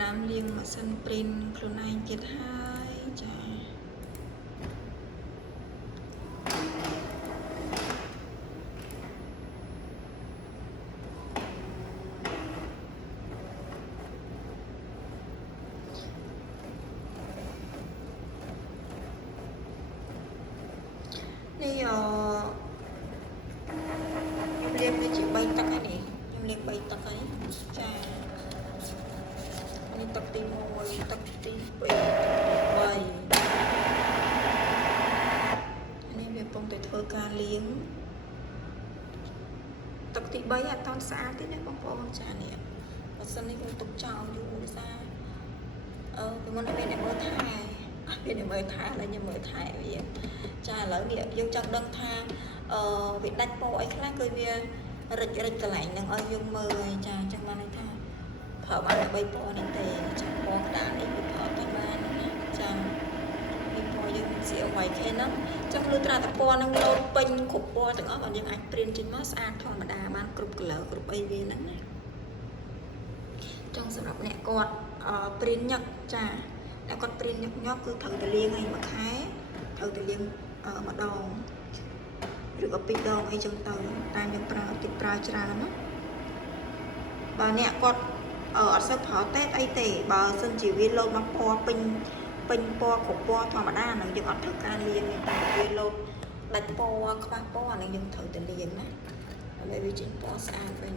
Nam លាងម៉ាស៊ីនព្រីនខ្លួនឯងទៀតហើយចានេះខ្ញុំលាងនេះជា3ទឹកហើយនេះខ្ញុំលាង3ទឹកហើយចានេះទឹកទី1ទឹកទី2ទឹកទី3នេះវាកំពុងតែធ្វើការលាងទឹកទី3អត់តស្អាតទេណាបងប្អូនចានេះបើសិននេះខ្ញុំទុកចោលយូរដោយសារពីមុនមានអ្នកមើលថែមានអ្នកមើលថែហើយខ្ញុំមើលថែវាចាឥឡូវនេះយើងចង់ដឹងថាវាដាច់ពណ៌អីខ្លះគឺវារិចកន្លែងហ្នឹងឲ្យយើងមើលហើយចាអញ្ចឹងបានន័យថាប្រើបានតែ3ពណ៌នេះទេចាពណ៌ក្តារនេះវាប្រើតែបានណាចាពីពណ៌យើងស្អីវាយខេហ្នឹងអញ្ចឹងលុះត្រាតែពណ៌ហ្នឹងលោតពេញគ្រប់ពណ៌ទាំងអស់បានយើងអាចព្រីនចេញមកស្អាតធម្មតាបានគ្រប់ color គ្រប់អីវាហ្នឹងណាចង់សម្រាប់អ្នកគាត់ព្រីនញឹកចាអ្នកគាត់ព្រីនញឹកគឺត្រូវតែលាងឲ្យមួយខែត្រូវតែលាងម្ដងឬក៏2ដងអីចឹងទៅតែយើងប្រើតិចប្រើច្រើនណាបើអ្នកគាត់អត់សូវប្រើតេតអីទេបើសិនជាវាលោតមកពណ៌ពេញពណ៌គ្រប់ពណ៌ធម្មតាហ្នឹងយើងអត់ធ្វើការលាងទេតែវាលោតដាច់ពណ៌ខ្វះពណ៌ហ្នឹងយើងត្រូវតែលាងណាដើម្បីវាចេញពណ៌ស្អាតវិញ